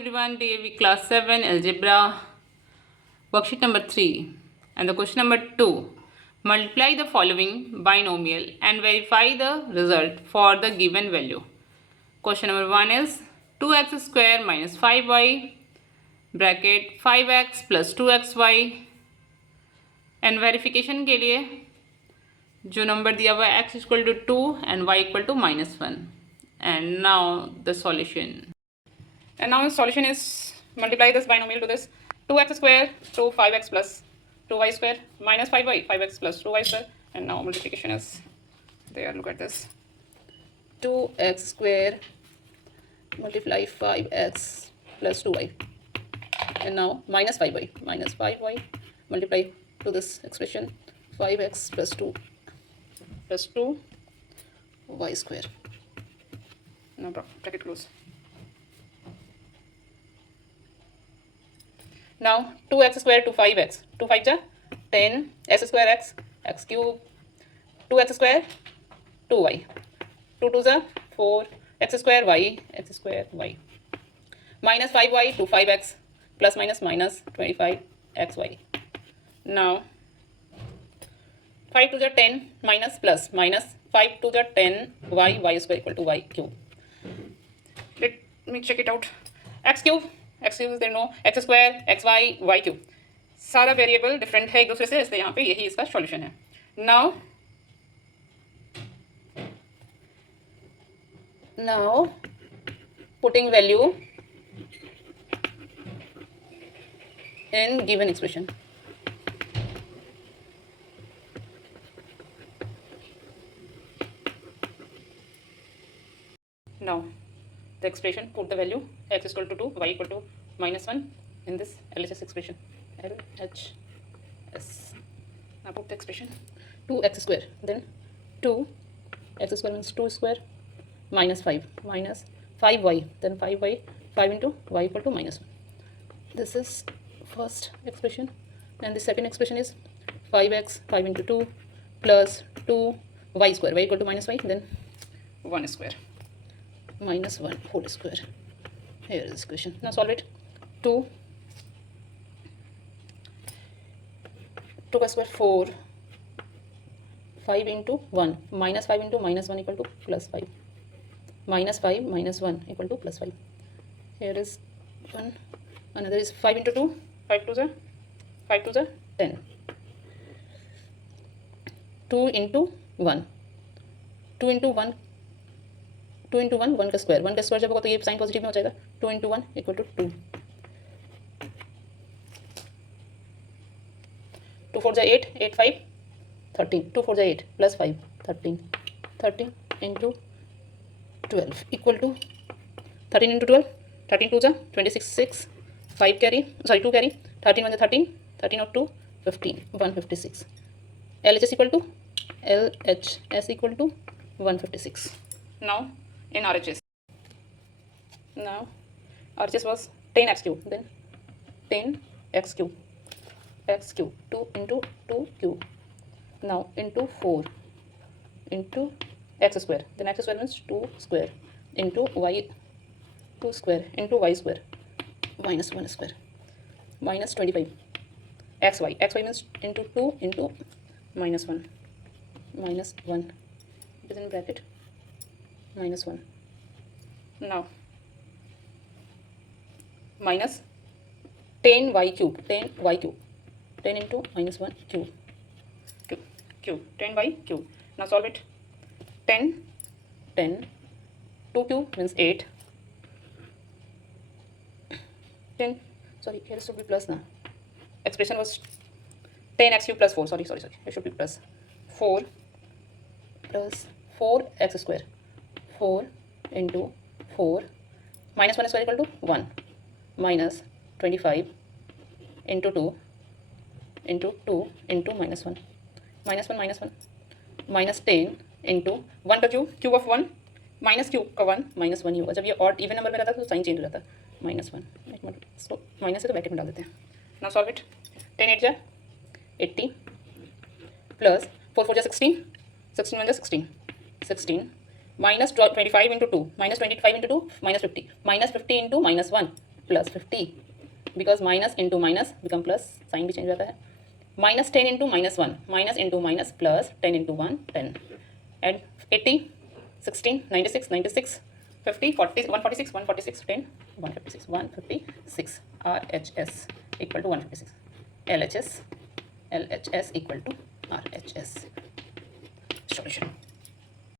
everyone, DAV class 7 algebra worksheet number 3 and the question number 2. Multiply the following binomial and verify the result for the given value. Question number 1 is 2x square minus 5y bracket 5x plus 2xy and verification के लिए जो number दिया हुआ है x equal to 2 and y equal to minus 1. And now the solution. And now the solution is multiply this binomial to this 2x square to 5x plus 2y square minus 5y 5x plus 2y square. And now multiplication is there. Look at this 2x square multiply 5x plus 2y and now minus 5y multiply to this expression 5x plus 2 y square. Now bracket close. Now 2x square to 5x 2 5 ja 10 x square x cube 2x square 2y 2 2 ja 4 x square y minus 5y to 5x plus minus 25xy. Now 5 to the 10 minus plus minus 5 to the 10 y square equal to y cube. Let me check it out. x cube is there, no x square xy y cube सारा variable different है एक दूसरे से, इसलिए यहाँ पे यही इसका सॉल्यूशन है. Now putting value in given expression. Now the expression, put the value x is equal to 2 y equal to minus 1 in this LHS expression. LHS. Now put the expression 2x square, then 2x square means 2 square minus 5 minus 5y, then 5y 5 into y equal to minus 1. This is first expression, and the second expression is 5x 5 into 2 plus 2y square y equal to minus y, then 1 square minus 1 whole square. Here is this question. Now solve it. 2 square 4 5 into 1 minus 5 into minus 1 equal to plus 5 minus 5 minus 1 equal to plus 5. Here is 1. Another is 5 into 2 5 to the 10. 2 into 1 1 का square जब होगा तो ये sign positive में हो जाएगा. 2 into 1 equal to 2. 2 4 8 8 5 13. 2 4 8 plus 5 13 into 12 equal to 13 into 12 13 2 26 6 5 carry 2 carry 13 1 13 13 of 2 15 156. LHS equal to 156. Now in RHS. Now RHS was 10x cube, then 10x cube 2 into 2 cube. Now into 4 into x square, then x square means 2 square into y 2 square into y square minus 1 square minus 25 xy means into 2 into minus 1 within bracket minus 1. Now minus 10y cube 10 into minus 1 cube 10y cube. Now solve it. 10 2 cube means 8. 10 sorry, here should be plus now. Expression was 10x cube plus 4. Sorry, it should be plus 4 plus 4x square 4 into 4 minus 1 square equal to 1 minus 25 into 2 into minus 1 minus 10 into 1 का cube of 1 minus cube का 1 minus 1 ही होगा. जब ये odd even number में रहता है तो sign change हो जाता है. माइनस 1 इसको माइनस है तो ब्रैकेट में डाल देते हैं. Now solve it. 10 8 जा 80 प्लस 4 4 जा 16 1 जा 16 minus 25 into 2 minus 25 into 2 minus 50 into minus 1 plus 50 because minus into minus become plus, sign भी चेंज हो जाता है. Minus 10 into -1 minus into minus plus 10 into 1 10 add 80 16 96 96 50 40 146 146 10 156 156 RHS equal to 156 LHS equal to RHS. Solution.